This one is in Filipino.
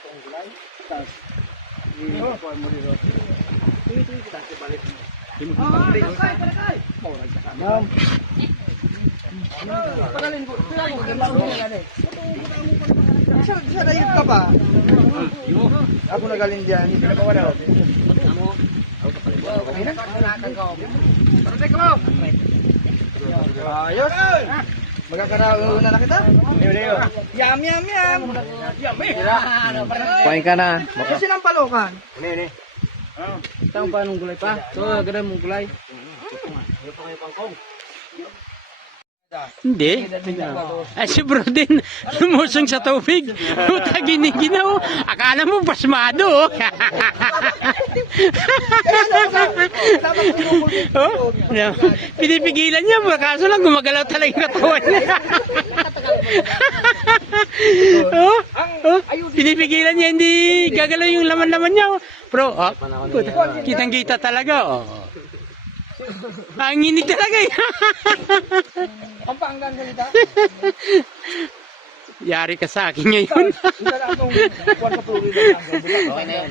toong gulay. Tapos, i-kuha mo dito. Ito, tapos ibalik mo. Parakay! Maurag sa kamam. Pagalin ko. Sa dayot ka pa. Ako nagaling dyan. Hindi na pa wala. Ayos. Magkakaraon na kita. Yum, yum, yum. Pain ka na. Kasi ng palokan. Ini. Itang pa nung gulay pa. So, ganda mong gulay. Hindi. Ay, si bro din, lumusong sa tubig. Puta, giniginaw. Akala mo basmado, oh. Oh, no. Pinipigilan niya, kaso lang gumagalaw talaga yung katawan niya. Oh, pinipigilan niya, hindi gagalaw yung laman-laman niya. Bro, oh, kitang-kita talaga, oh. Ang inig talaga eh. Ang paanggan salita. Yari ka sa akin ngayon. Isa lang itong kuwan sa tubig. Okay na yun.